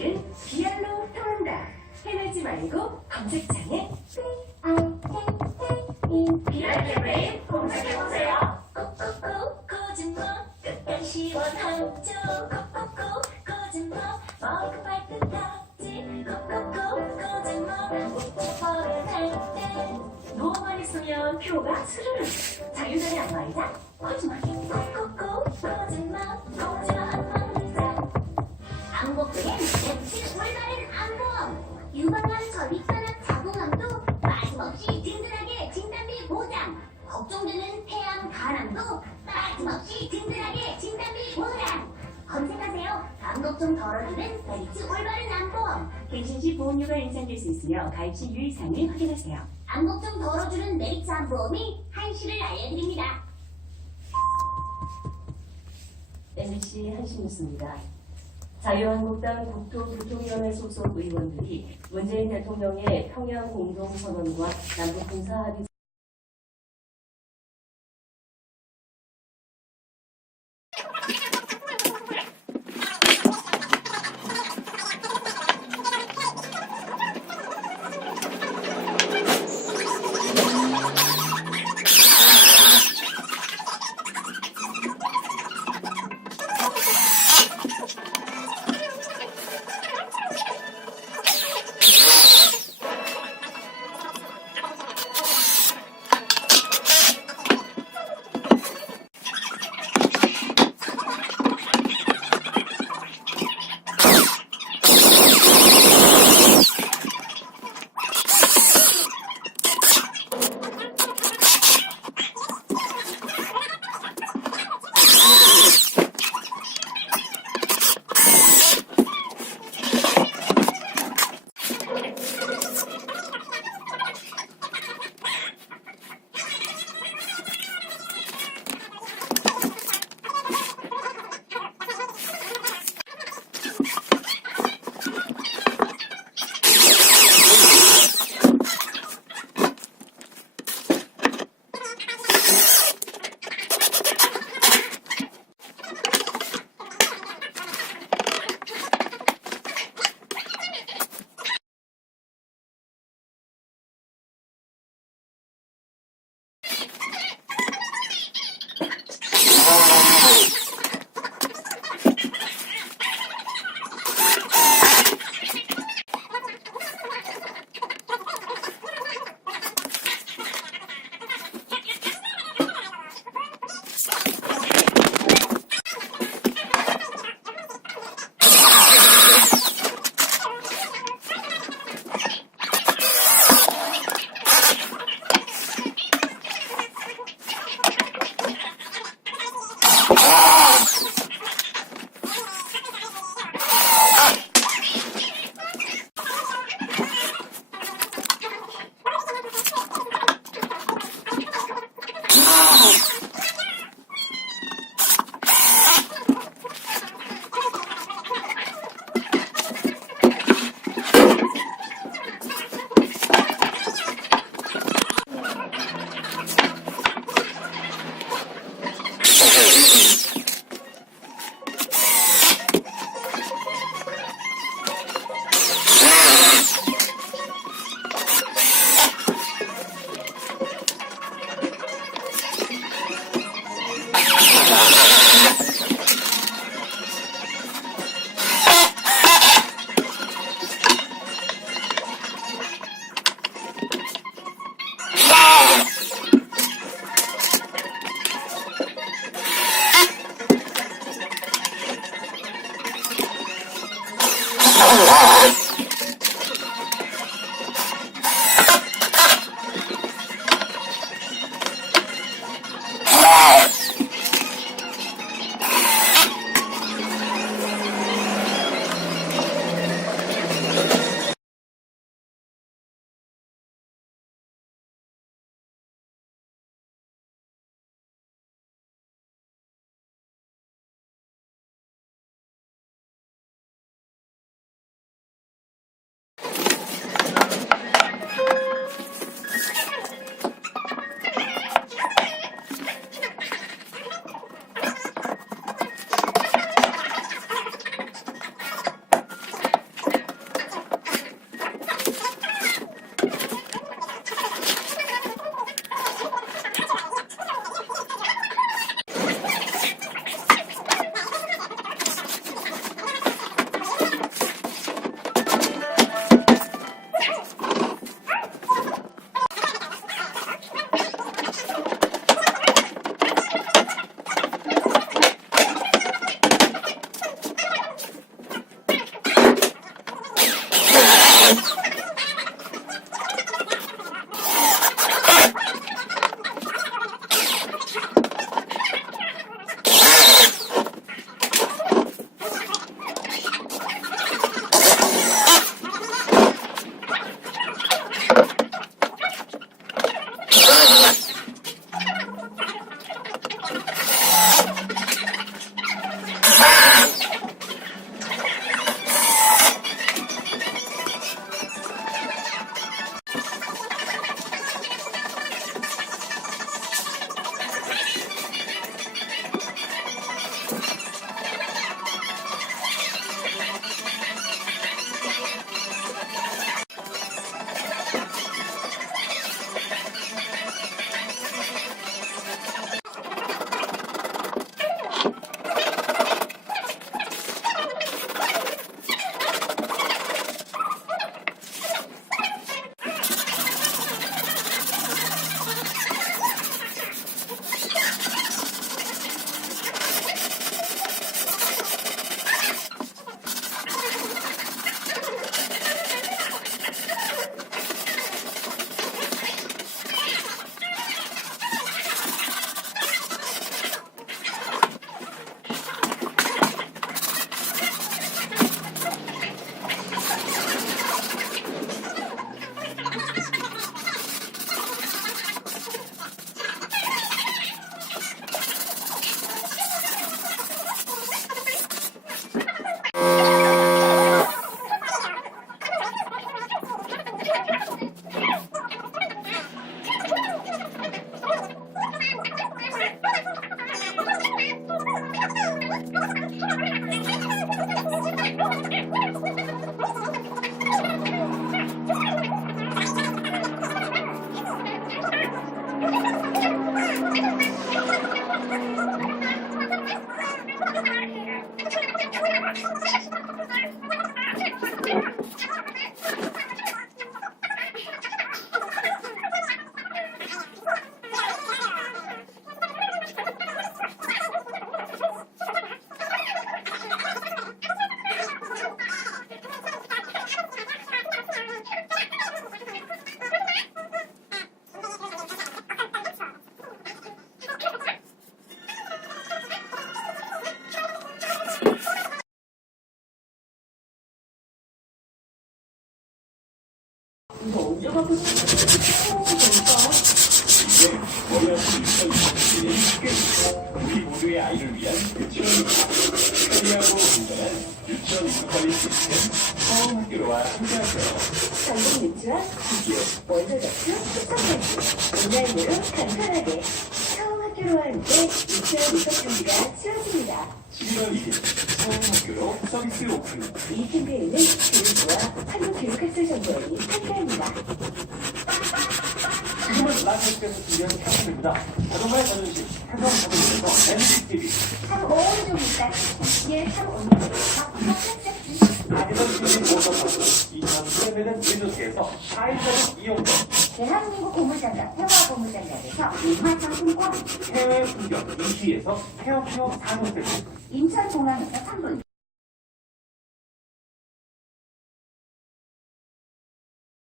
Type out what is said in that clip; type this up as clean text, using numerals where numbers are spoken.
내일은 비알로 통한다. 헤매지 말고 검색창에 비알게임 검색해보세요. 콕콕콕 거짓말 끝까지 시원하죠. 콕콕콕 거짓말 머리가 발끝까지 콕콕콕 거짓말 목적버릇 할때 너무 많이 쓰면 표가 스르르 자유자재 안마의자 거짓말 콕콕콕 거짓말 거짓말 안마의자 안곡동엔 MC 올바른 안보험, 유방암 전립선암 자궁암도 빠짐없이 든든하게 진단비 보장, 걱정되는 폐암 간암도 빠짐없이 든든하게 진단비 보장. 검색하세요. 암 걱정 덜어주는 MC 올바른 안보험. 갱신 시 보험료가 인상될 수 있으며 가입 시 유의사항을 확인하세요. 암 걱정 덜어주는 메리츠 안보험이 한시를 알려드립니다. MBC 한신뉴스입니다. 자유한국당 국토교통위원회 소속 의원들이 문재인 대통령의 평양 공동선언과 남북 군사합의 이거 언제 갖고 싶어? 이제 원하는 2020년이 우리 모두의 아이를 위한 유치원입니다. 편리하고 안전한 유치원 인터넷 시스템 처음 학교로와 함께하세요. 전국 유치원 기계 원서접수 수성페인트 온라인으로 간편하게 처음 학교로와 함께 유치원 입학 준비가 쉬워집니다. 11월 1일 처음 학교로 서비스 오픈. 이 캠페인은 교육부와 한국교육학술 정보원이 함께합니다. 지금은 라디오에서 준비한 상품입니다. 자동화의 자존심, 해성 자동에서 NCTV. 참 어울리니까 참 어울리니까 아기들 주민 모터파크 2,000km 리조트에서 4일짜리 이용권. 대한민국 고물장갑 태화 고물장갑에서 문화상품권 해외 풍경 2시에서 헤어케어 4종 세트. 인천공항에서 3분